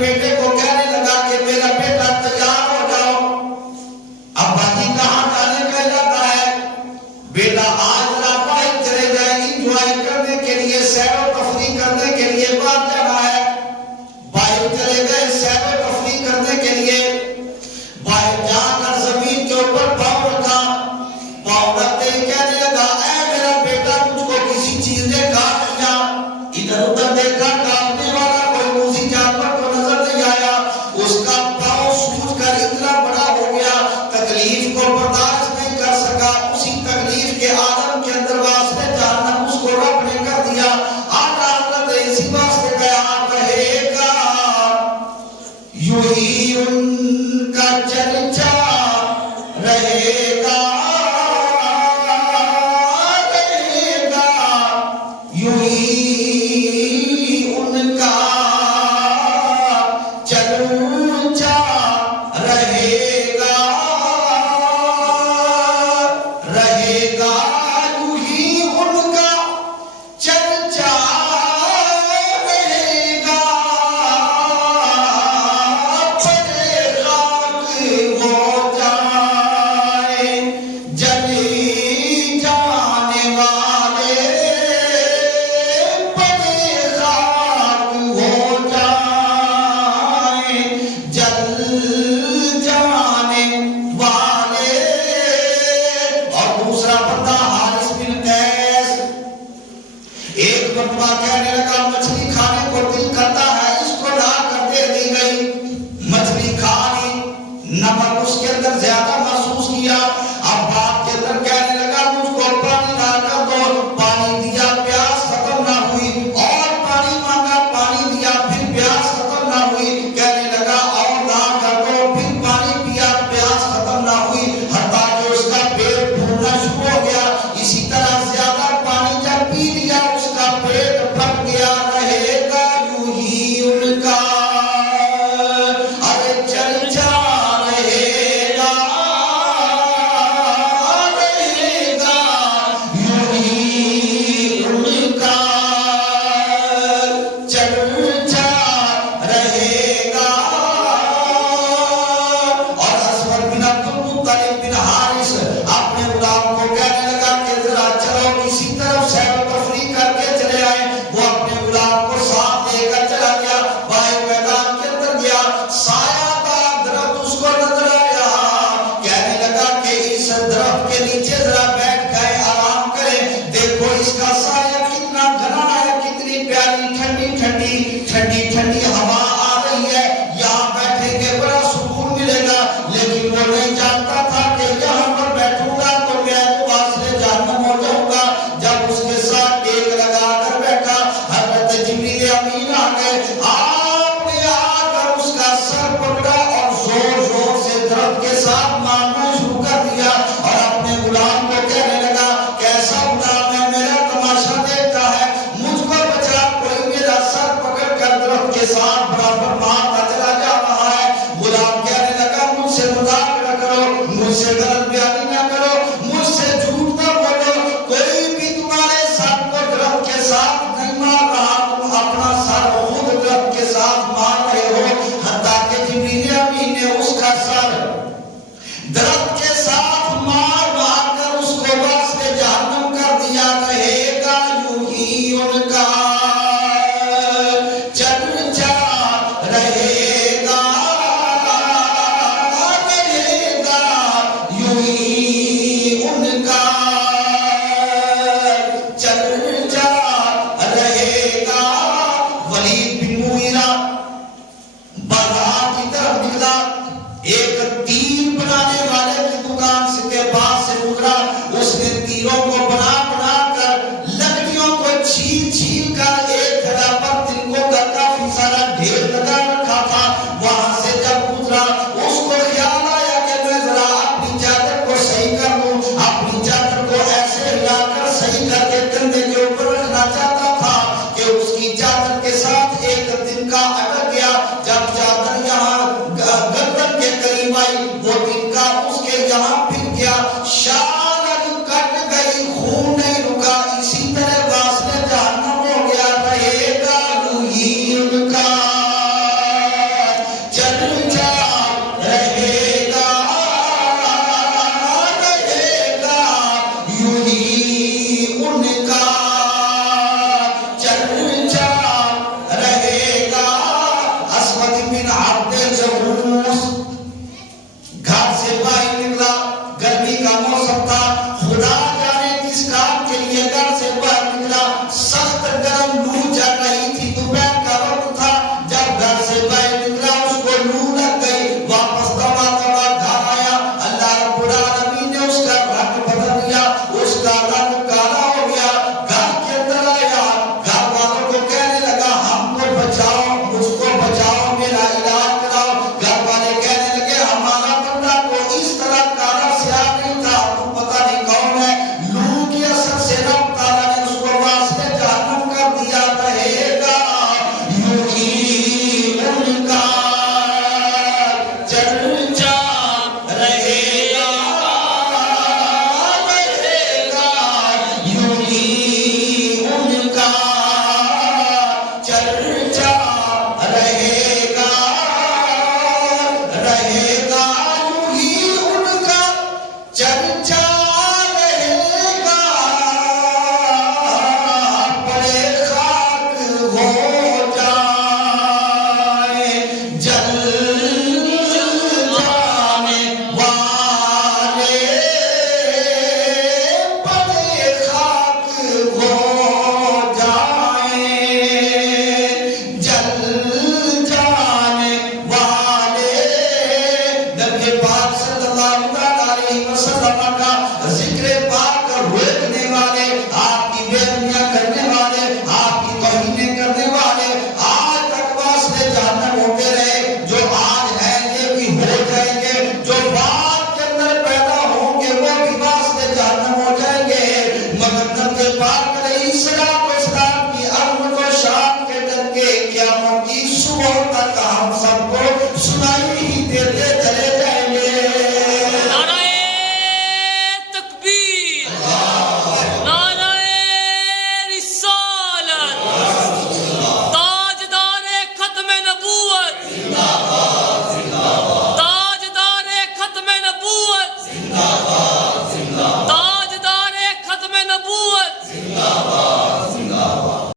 بیٹے کو کہنے لگا کہ میرا بیٹا تیار ہو جاؤ، ابا جی کہاں جانے کا ارادہ ہے؟ بیٹا آج رات باہر چلے جائیں، انجوائے کرنے کے لیے، سیر و تفریح کرنے کے لیے باہر جانا ہے۔ باہر چلے گئے سیر و تفریح کرنے کے لیے، باہر جا کر زمین کے اوپر پاؤں رکھا، پاؤں رکھتے ہی کہنے لگا اے میرا بیٹا مجھ کو کسی چیز نے کاٹ لیا۔ ادھر ادھر دیکھا کاٹنے والا کوئی موذی جانور کو نظر نہیں آیا، اس کا پاؤں سوج کر اتنا بڑا ہو گیا، تکلیف کو برداشت نہیں کر سکا، اسی تکلیف کے عالم کے اندر واسطے جہنم اس کو رب نے کر دیا۔ آج حضرت اسی واسطے بیان رہے گا یوں ہی ان کا چرچا رہے گا، یوں ہی ان کا چرچا رہے گا، یوں ہی ان کا چرچا رہے گا، پڑے خاک ہو جائیں جلی جانے والے، پڑے خاک ہو جائیں جل جانے والے۔ اور دوسرا بندہ حارث بن قیس، ایک مرتبہ کہنے لگا مچھلی کھانے کو دل کرتا ہے، اس کو لا کر دے دی گئی، مچھلی کھا لی، نمک اس کے اندر زیادہ محسوس کیا، اب بات کے اندر کہنے لگا مجھ کو پانی لا کر دو، پانی دیا پیاس ختم نہ ہوئی، اور پانی مانگا پانی دیا پھر پیاس ختم نہ ہوئی، کہنے لگا اور لا کر دو، پھر پانی پیا پیاس ختم نہ ہوئی، حتیٰ کہ اس کا پیٹ پھولنا شروع ہو گیا۔ اسی طرح زیادہ پانی جب پی لیا اس کا پیٹ پھٹ گیا۔ رہے گا یوں ہی ان کا ارے چرچا رہے گا، یوں ہی ان کا چرچا رہے گا۔ اور اسود بن عبد المطلب بن حارث اپنے غلام کو کہنے لگا کہ ذرا چلو کسی طرف سیر و تفریح کر کے چلے آئے، وہ اپنے غلام کو ساتھ لے کر چلا گیا، باہر میدان کے اندر گیا، سایہ دار درخت اس کو نظر آیا، کہنے لگا کہ اس درخت کے نیچے ذرا بیٹھ گئے آرام کریں، دیکھو اس کا سایہ کتنا گھنا ہے، کتنی پیاری ٹھنڈی ٹھنڈی ٹھنڈی ٹھنڈی ہوا آ رہی ہے، یہاں بیٹھیں گے بڑا سکون ملے گا۔ لیکن وہ نہیں جانتا تھا کہ یہاں پر بیٹھوں گا تو میں واصل جہنم ہو جاؤں گا۔ جب اس کے ساتھ ٹیک لگا کر بیٹھا، حضرت جبریل امین آ گئے، آپ نے آ کر اس کا سر پکڑا اور زور زور سے درخت کے ساتھ مارنا شروع کر دیا، اور اپنے غلام کو کہنے لگا کیسا غلام ہے، میرا تماشا دیکھتا ہے، مجھ کو بچا، کوئی میرا سر پکڑ کر درخت کے ساتھ برابر مارتا چلا جا رہا ہے۔ غلام کہنے لگا مجھ سے مذاق نہ کرو، مجھ سے غلط بیانی نہ کرو، مجھ سے جھوٹ نہ بولو، کوئی بھی تمہارے سر کو درخت کے ساتھ نہیں مار رہا، تم اپنا سر خود درخت کے ساتھ مار رہے ہو۔ حتیٰ کہ جبریل امین نے اس کا سر درخت کے ساتھ مار مار کر اس کو واسطے جہنم کر دیا۔ رہے گا یوں ہی ان کا چرچا رہے